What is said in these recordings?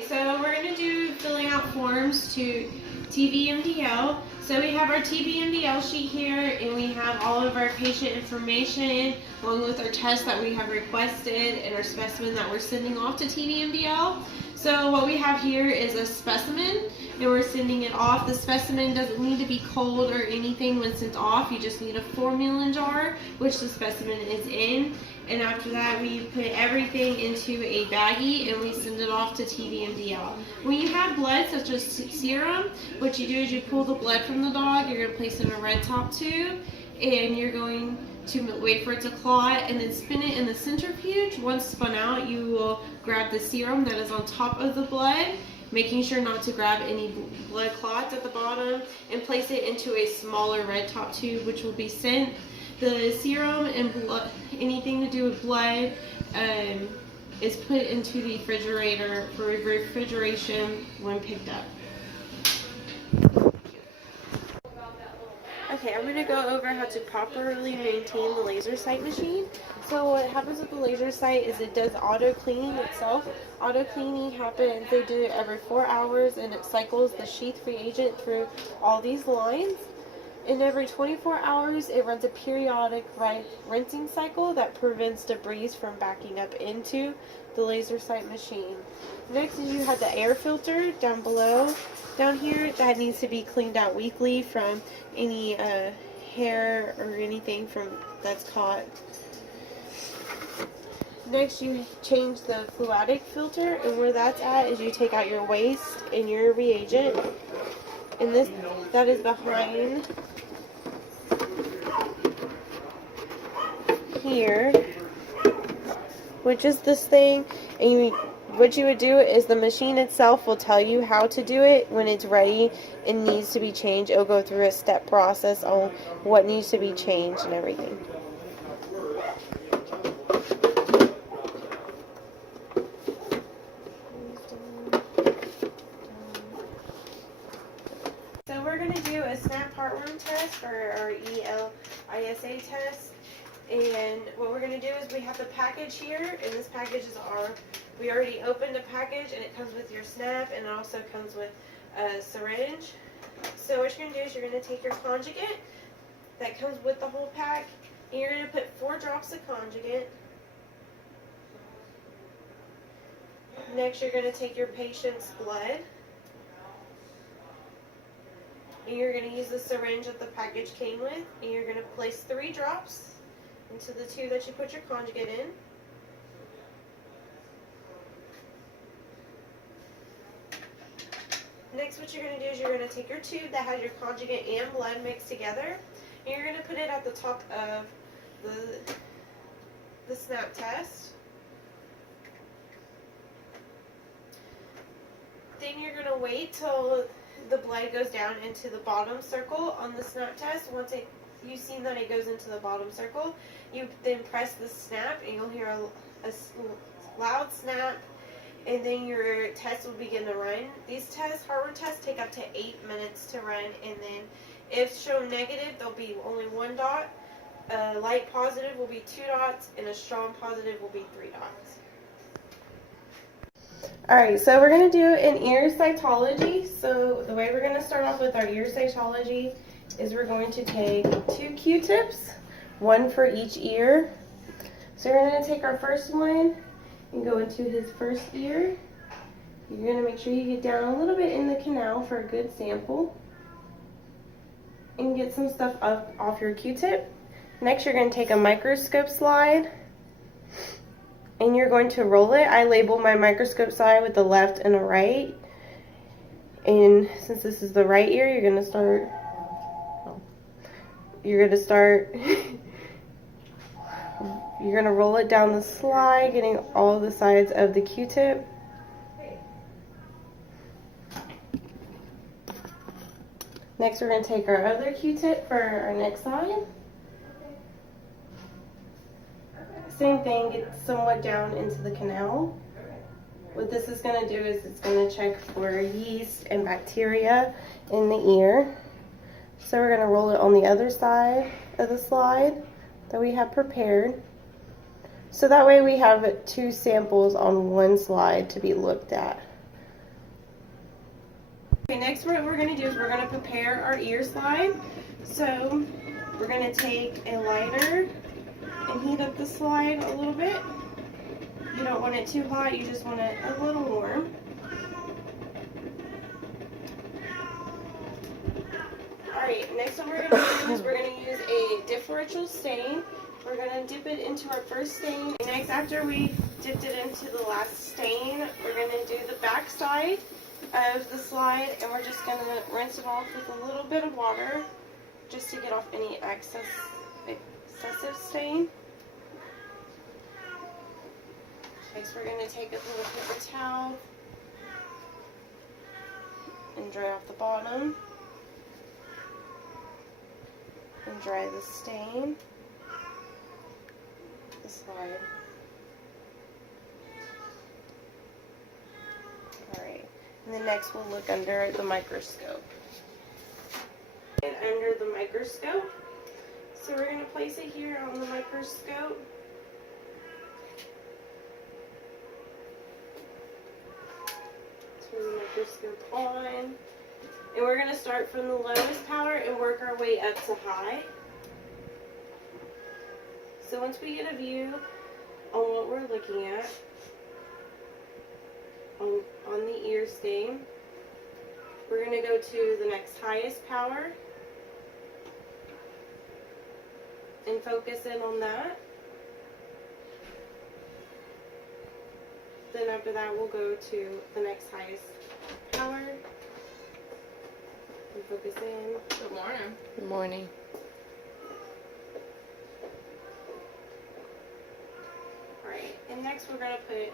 Okay, so we're going to do filling out forms to TVMDL. So we have our TVMDL sheet here, and we have all of our patient information along with our tests that we have requested and our specimen that we're sending off to TVMDL. So what we have here is a specimen, and we're sending it off. The specimen doesn't need to be cold or anything when sent off. You just need a formula jar, which the specimen is in. And after that, we put everything into a baggie and we send it off to TVMDL. When you have blood, such as serum, what you do is you pull the blood from the dog, you're going to place it in a red top tube, and you're going to wait for it to clot and then spin it in the centrifuge. Once spun out, you will grab the serum that is on top of the blood, making sure not to grab any blood clots at the bottom, and place it into a smaller red top tube, which will be sent. The serum and blood, anything to do with blood, is put into the refrigerator for refrigeration when picked up. Okay, I'm going to go over how to properly maintain the laser sight machine. So what happens with the laser sight is it does auto cleaning itself. Auto cleaning happens, they do it every 4 hours, and it cycles the sheath reagent through all these lines. And every 24 hours, it runs a periodic rinsing cycle that prevents debris from backing up into the laser sight machine. Next is you have the air filter down below. Down here, that needs to be cleaned out weekly from any hair or anything that's caught. Next, you change the fluidic filter, and where that's at is you take out your waste and your reagent. And that is behind here, which is this thing. And what you would do is the machine itself will tell you how to do it when it's ready and needs to be changed. It'll go through a step process on what needs to be changed and everything. So we're going to do a snap heartworm test for our ELISA test. And what we're going to do is we have the package here, and this package is we already opened a package, and it comes with your snap, and it also comes with a syringe. So what you're going to do is you're going to take your conjugate that comes with the whole pack, and you're going to put 4 drops of conjugate. Next, you're going to take your patient's blood, and you're going to use the syringe that the package came with, and you're going to place 3 drops into the tube that you put your conjugate in. Next, what you're going to do is you're going to take your tube that has your conjugate and blood mixed together, and you're going to put it at the top of the snap test. Then you're going to wait till the blood goes down into the bottom circle on the snap test. Once you've seen that it goes into the bottom circle, you then press the snap, and you'll hear a loud snap, and then your test will begin to run. These heartworm tests take up to 8 minutes to run, and then if shown negative, there'll be only 1 dot. A light positive will be 2 dots, and a strong positive will be 3 dots. Alright, so we're going to do an ear cytology. So the way we're going to start off with our ear cytology is we're going to take 2 Q-tips, 1 for each ear. So we're going to take our first one and go into his first ear. You're going to make sure you get down a little bit in the canal for a good sample and get some stuff up off your Q-tip. Next, you're going to take a microscope slide and you're going to roll it. I label my microscope slide with the left and the right. And since this is the right ear, you're going to start you're going to roll it down the slide, getting all the sides of the Q-tip. Next, we're going to take our other Q-tip for our next side. Same thing, get somewhat down into the canal. What this is going to do is it's going to check for yeast and bacteria in the ear. So we're going to roll it on the other side of the slide that we have prepared. So that way we have 2 samples on one slide to be looked at. Okay, next what we're going to do is we're going to prepare our ear slide. So we're going to take a lighter and heat up the slide a little bit. You don't want it too hot, you just want it a little warm. Alright, next what we're going to do is we're going to use a differential stain. We're going to dip it into our first stain. Next, after we dipped it into the last stain, we're going to do the back side of the slide, and we're just going to rinse it off with a little bit of water just to get off any excessive stain. Next, we're going to take a little paper towel and dry off the bottom and dry the stain, the slide. Alright, and then next we'll look under the microscope. And under the microscope, so we're going to place it here on the microscope. Turn the microscope on, and we're going to start from the lowest power and work our way up to high. So once we get a view on what we're looking at on the ear stain, we're going to go to the next highest power and focus in on that. Then after that we'll go to the next highest power and focus in. Good morning. Good morning. Alright, and next we're going to put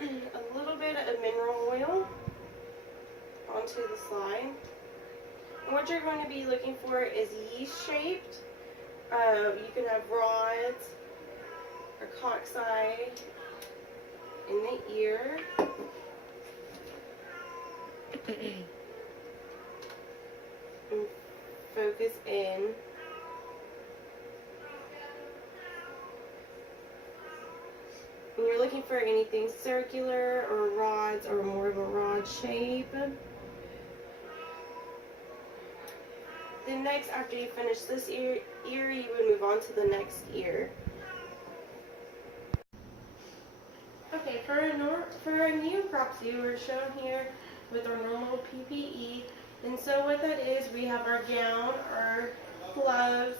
a little bit of mineral oil onto the slide. And what you're going to be looking for is yeast shaped. You can have rods or cocci in the ear. And focus in. And you're looking for anything circular or rods or more of a rod shape. Then next, after you finish this ear, you would move on to the next ear. Okay, for our neopropsy, we're shown here with our normal PPE. And so what that is, we have our gown, our gloves,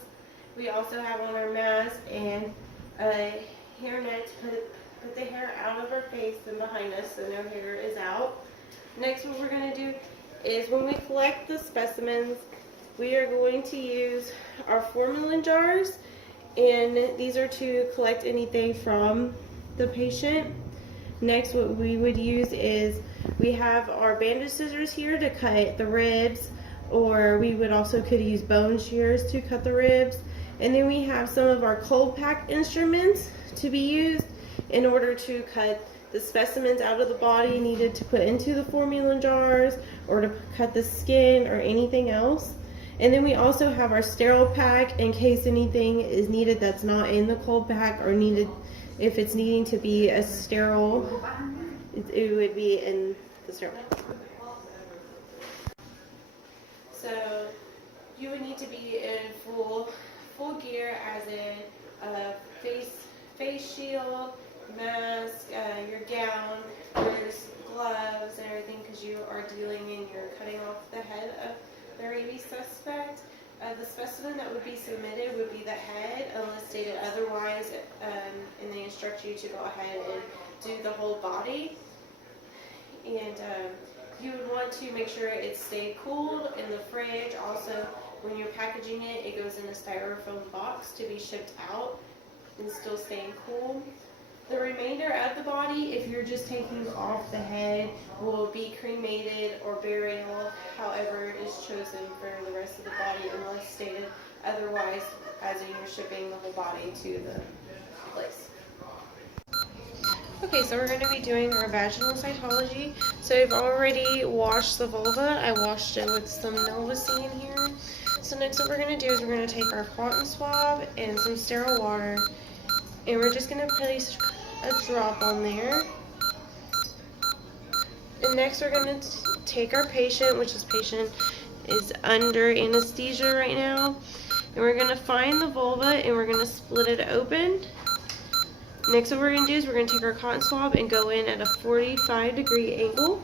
we also have on our mask and a hairnet to put the hair out of our face and behind us so no hair is out. Next, what we're going to do is when we collect the specimens, we are going to use our formalin jars, and these are to collect anything from the patient. Next, what we would use is we have our bandage scissors here to cut the ribs, or we would also could use bone shears to cut the ribs. And then we have some of our cold pack instruments to be used in order to cut the specimens out of the body needed to put into the formalin jars, or to cut the skin or anything else. And then we also have our sterile pack in case anything is needed that's not in the cold pack, or needed, if it's needing to be a sterile, it would be in the sterile pack. So you would need to be in full gear, as in face shield, mask, your gown, your gloves and everything, because you are dealing and you're cutting off the head of the rabies suspect. The specimen that would be submitted would be the head, unless stated otherwise, and they instruct you to go ahead and do the whole body. And you would want to make sure it stayed cooled in the fridge. Also, when you're packaging it, it goes in a styrofoam box to be shipped out and still staying cool. The remainder of the body, if you're just taking off the head, will be cremated or burial, however is chosen for the rest of the body, unless stated otherwise, as in you're shipping the whole body to the place. Okay, so we're going to be doing our vaginal cytology. So I've already washed the vulva. I washed it with some Novacine here. So next what we're going to do is we're going to take our cotton swab and some sterile water, and we're just going to place a drop on there And next we're going to take our patient, which is patient is under anesthesia right now, and we're going to find the vulva and we're going to split it open. Next what we're going to do is we're going to take our cotton swab and go in at a 45-degree angle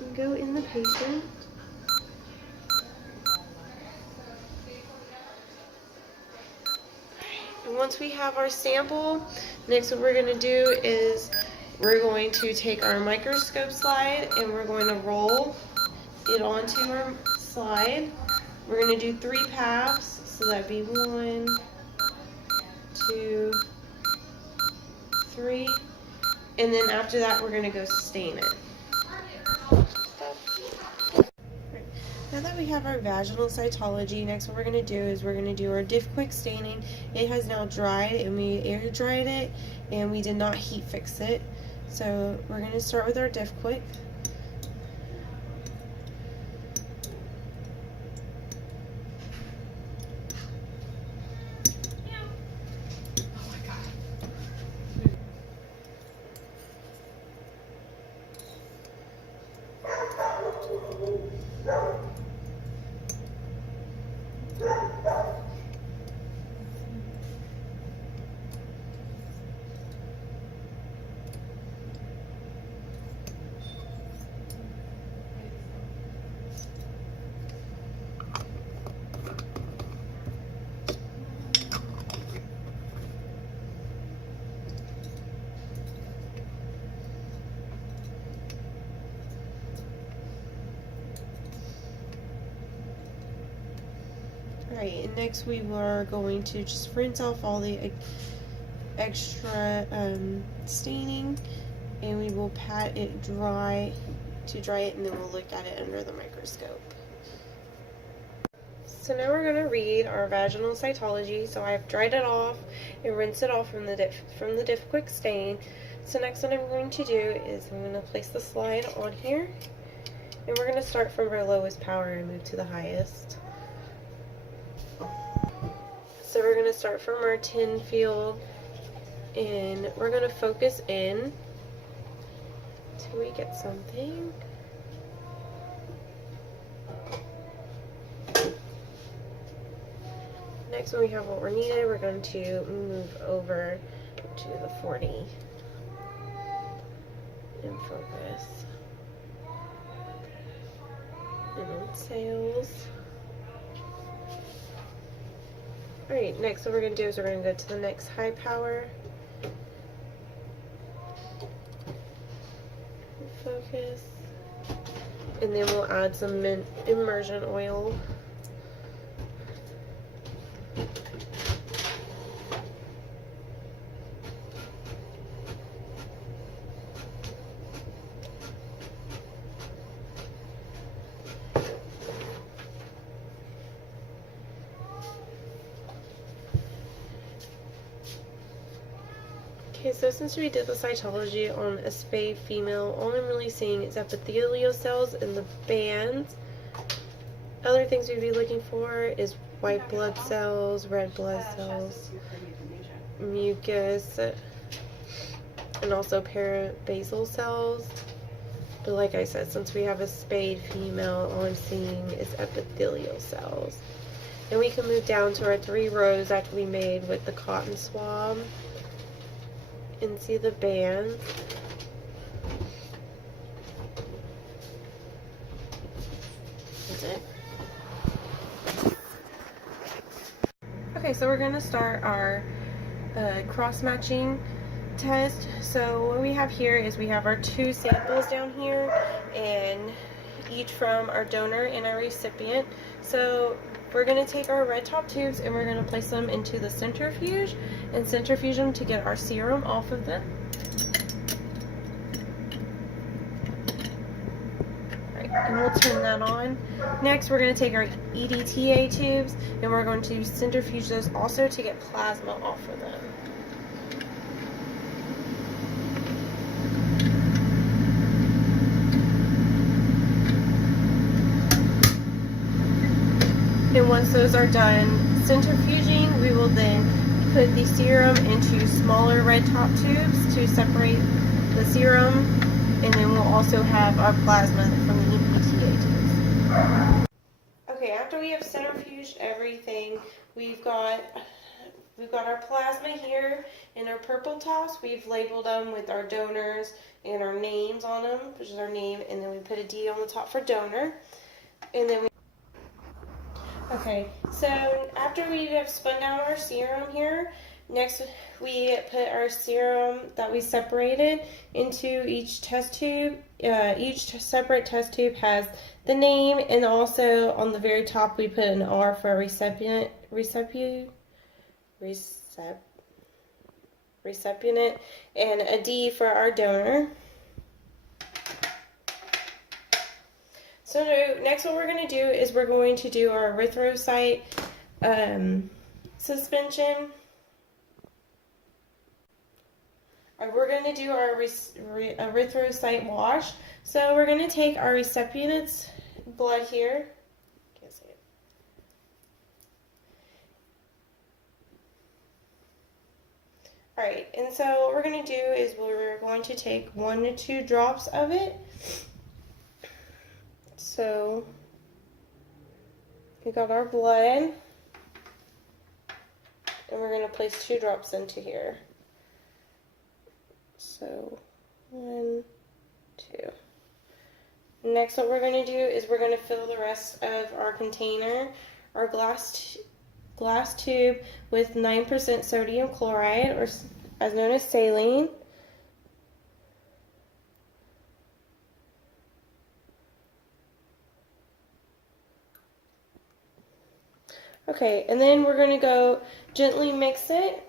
and go in the patient. And once we have our sample, next what we're going to do is we're going to take our microscope slide and we're going to roll it onto our slide. We're going to do 3 paths, so that'd be 1, 2, 3, and then after that we're going to go stain it. Now that we have our vaginal cytology, next what we're going to do is we're going to do our diff quick staining. It has now dried and we air dried it and we did not heat fix it. So we're going to start with our diff quick. Alright, and next we are going to just rinse off all the extra staining, and we will pat it dry to dry it, and then we'll look at it under the microscope. So now we're going to read our vaginal cytology. So I've dried it off and rinsed it off from the diff quick stain. So next what I'm going to do is I'm going to place the slide on here, and we're going to start from our lowest power and move to the highest. So we're going to start from our 10 field, and we're going to focus in till we get something. Next, when we have what we're needed, we're going to move over to the 40 and focus in on sales. Alright, next what we're going to do is we're going to go to the next high power. Focus. And then we'll add some immersion oil. Okay, so since we did the cytology on a spayed female, all I'm really seeing is epithelial cells in the bands. Other things we'd be looking for is white blood cells, red blood cells, mucus, and also parabasal cells. But like I said, since we have a spayed female, all I'm seeing is epithelial cells. And we can move down to our 3 rows after we made with the cotton swab and see the bands. That's it. Okay, so we're going to start our cross-matching test. So what we have here is we have our 2 samples down here, and each from our donor and our recipient. So we're going to take our red top tubes and we're going to place them into the centrifuge and centrifuge them to get our serum off of them. Alright, and we'll turn that on. Next we're going to take our EDTA tubes and we're going to centrifuge those also to get plasma off of them. And once those are done centrifuging, we will then put the serum into smaller red top tubes to separate the serum and then we'll also have our plasma from the EPTA. Okay, after we have centrifuged everything, we've got our plasma here in our purple tops. We've labeled them with our donors and our names on them, which is our name, and then we put a D on the top for donor. And then okay, so after we have spun down our serum here, next we put our serum that we separated into each test tube. Each separate test tube has the name, and also on the very top we put an R for a recipient, and a D for our donor. So next what we're going to do is we're going to do our erythrocyte suspension. We're going to do our erythrocyte wash. So we're going to take our recipient's blood here. Can't see it. Alright, and so what we're going to do is we're going to take 1 to 2 drops of it. So we got our blood, and we're going to place 2 drops into here. So 1, 2. Next what we're going to do is we're going to fill the rest of our container, our glass tube, with 9% sodium chloride, or as known as saline. Okay, and then we're going to go gently mix it,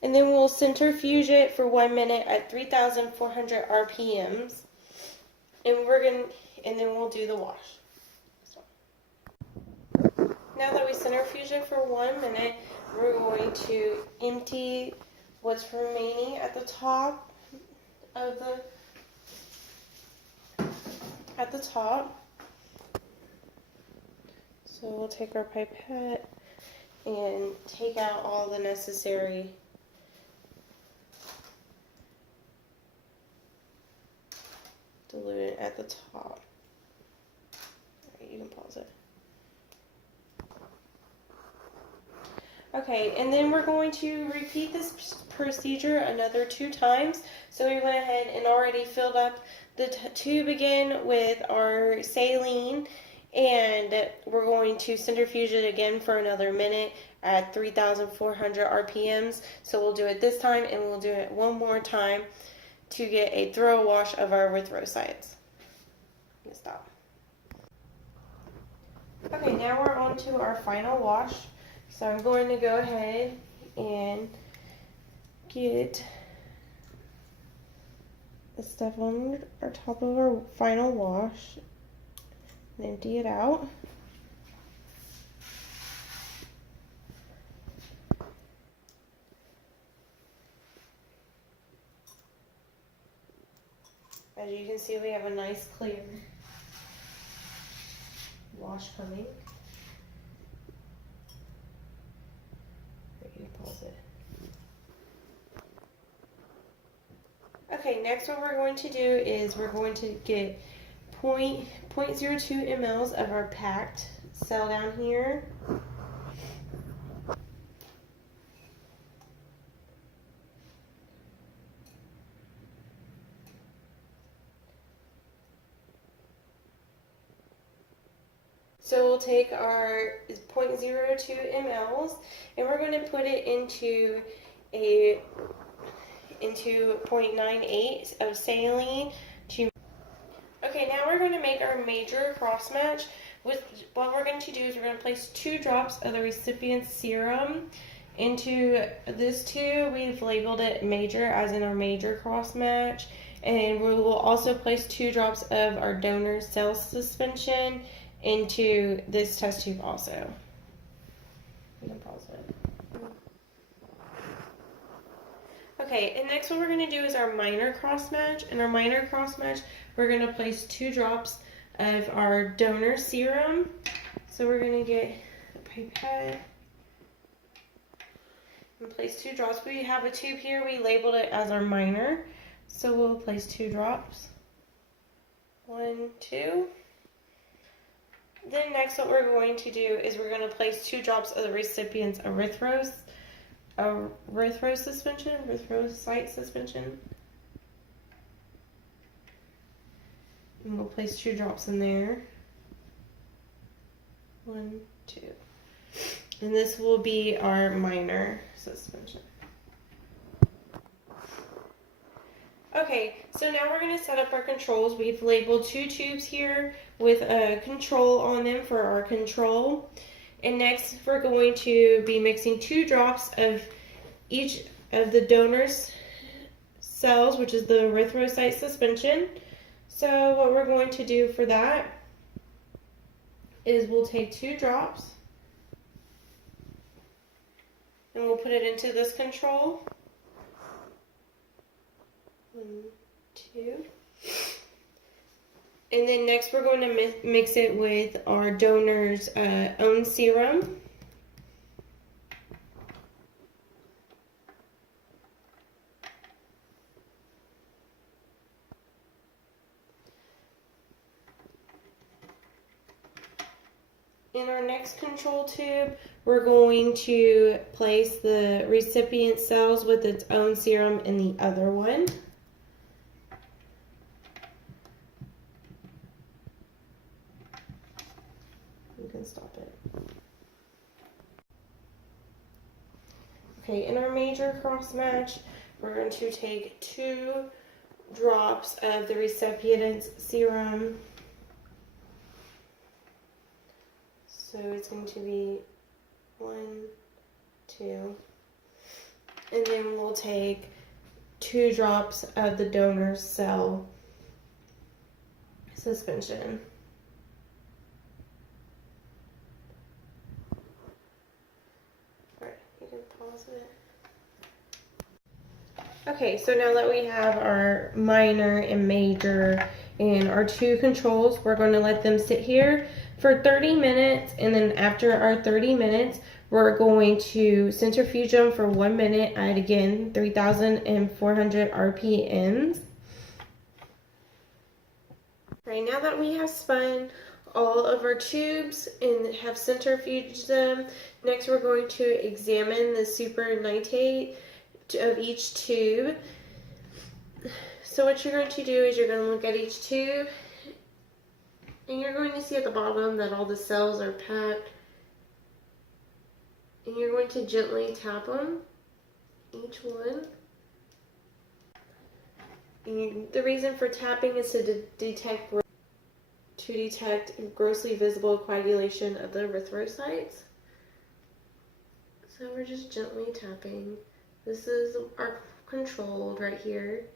and then we'll centrifuge it for 1 minute at 3,400 RPMs, and then we'll do the wash. Now that we centrifuge it for 1 minute, we're going to empty what's remaining at the top of the top. So we'll take our pipette and take out all the necessary diluent at the top. Alright, you can pause it. Okay, and then we're going to repeat this procedure another 2 times. So we went ahead and already filled up the tube again with our saline, and we're going to centrifuge it again for another minute at 3,400 RPMs. So we'll do it this time, and we'll do it 1 more time to get a thorough wash of our erythrocytes. Stop. Okay, now we're on to our final wash. So I'm going to go ahead and get the stuff on our top of our final wash and empty it out. As you can see, we have a nice clear wash coming. You can pause it. Okay, next what we're going to do is we're going to get 0.02 mLs of our packed cell down here. So we'll take our 0.02 mLs and we're going to put it into 0.98 of saline. Okay, now we're going to make our major cross match. What we're going to do is we're going to place 2 drops of the recipient's serum into this tube. We've labeled it major, as in our major cross match, and we will also place 2 drops of our donor cell suspension into this test tube also. You can pause it. Okay, and next what we're going to do is our minor cross match. In our minor cross match, we're going to place 2 drops of our donor serum. So we're going to get a pipette and place 2 drops. We have a tube here, we labeled it as our minor. So we'll place 2 drops. 1, 2. Then next what we're going to do is we're going to place 2 drops of the recipient's erythrocyte suspension. And we'll place 2 drops in there. 1, 2. And this will be our minor suspension. Okay, so now we're going to set up our controls. We've labeled 2 tubes here with a control on them for our control. And next we're going to be mixing 2 drops of each of the donor's cells, which is the erythrocyte suspension. So what we're going to do for that is we'll take 2 drops and we'll put it into this control. 1, 2. And then next we're going to mix it with our donor's own serum. In our next control tube, we're going to place the recipient cells with its own serum in the other one. You can stop it. Okay, in our major cross match, we're going to take 2 drops of the recipient's serum. So it's going to be 1, 2, and then we'll take 2 drops of the donor's cell suspension. Alright, you can pause it. Okay, so now that we have our minor and major and our 2 controls, we're going to let them sit here for 30 minutes, and then after our 30 minutes, we're going to centrifuge them for 1 minute at, again, 3,400 RPMs. Right, now that we have spun all of our tubes and have centrifuged them, next we're going to examine the supernatant of each tube. So what you're going to do is you're going to look at each tube, and you're going to see at the bottom that all the cells are packed. And you're going to gently tap them, each one. And the reason for tapping is to detect grossly visible coagulation of the erythrocytes. So we're just gently tapping. This is our controlled right here.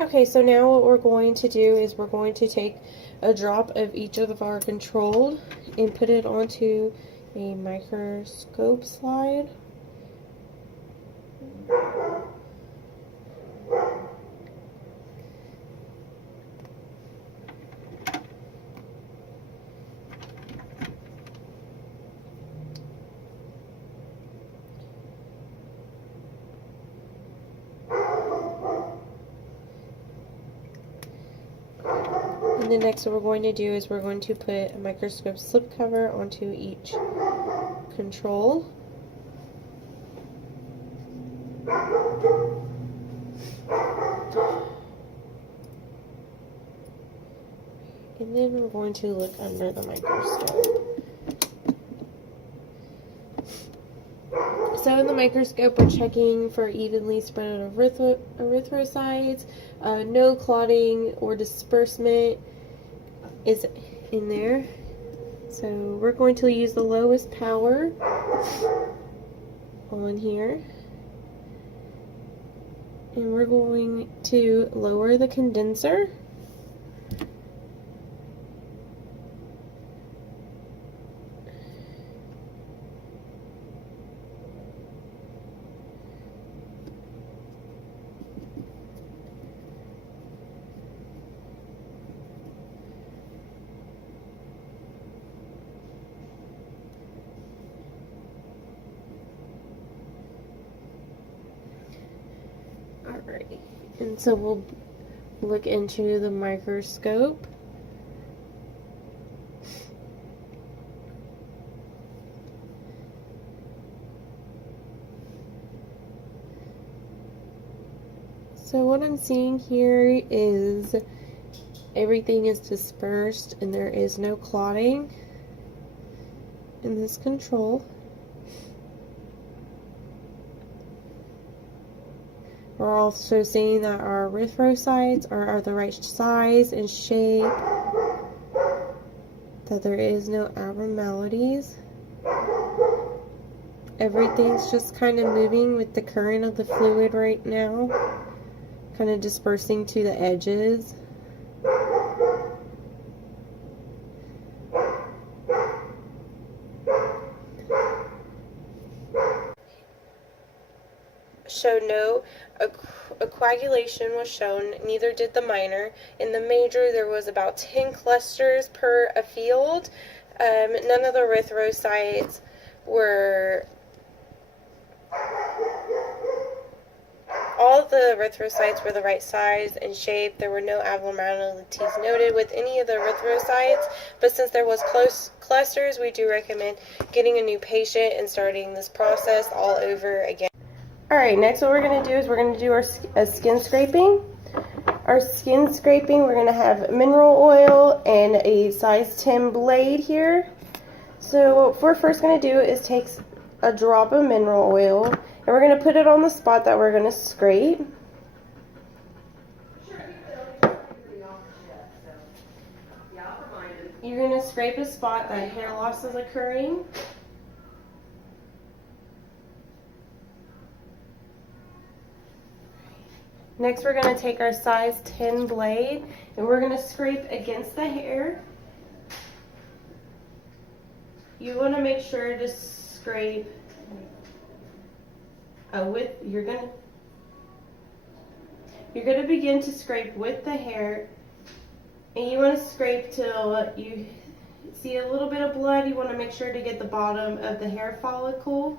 Okay, so now what we're going to do is we're going to take a drop of each of our controlled and put it onto a microscope slide. And then next what we're going to do is we're going to put a microscope slipcover onto each control. And then we're going to look under the microscope. So in the microscope, we're checking for evenly spread erythrocytes, no clotting or disbursement is in there. So we're going to use the lowest power on here. And we're going to lower the condenser. Alright, and so we'll look into the microscope. So what I'm seeing here is everything is dispersed and there is no clotting in this control. We're also seeing that our erythrocytes are the right size and shape, that there is no abnormalities. Everything's just kind of moving with the current of the fluid right now, kind of dispersing to the edges. Showed no coagulation was shown, neither did the minor. In the major, there was about 10 clusters per a field. None of the erythrocytes were, all of the erythrocytes were the right size and shape. There were no abnormalities noted with any of the erythrocytes, but since there was close clusters, we do recommend getting a new patient and starting this process all over again. Alright, next what we're going to do is we're going to do our skin scraping. Our skin scraping, we're going to have mineral oil and a size 10 blade here. So what we're first going to do is take a drop of mineral oil and we're going to put it on the spot that we're going to scrape. You're going to scrape a spot that hair loss is occurring. Next, we're going to take our size 10 blade and we're going to scrape against the hair. You want to make sure to scrape you're going to begin to scrape with the hair, and you want to scrape till you see a little bit of blood. You want to make sure to get the bottom of the hair follicle.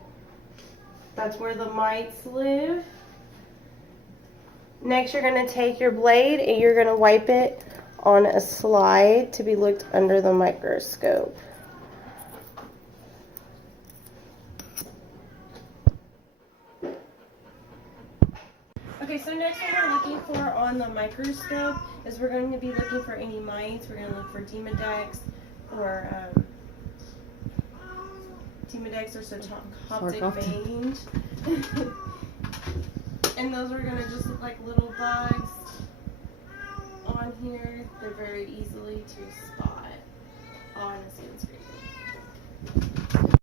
That's where the mites live. Next, you're going to take your blade and you're going to wipe it on a slide to be looked under the microscope. Okay, so next what we're looking for on the microscope is we're going to be looking for any mites. We're going to look for Demodex or synaptic veins. And those are going to just look like little bugs on here. They're very easily to spot on a skin scraping.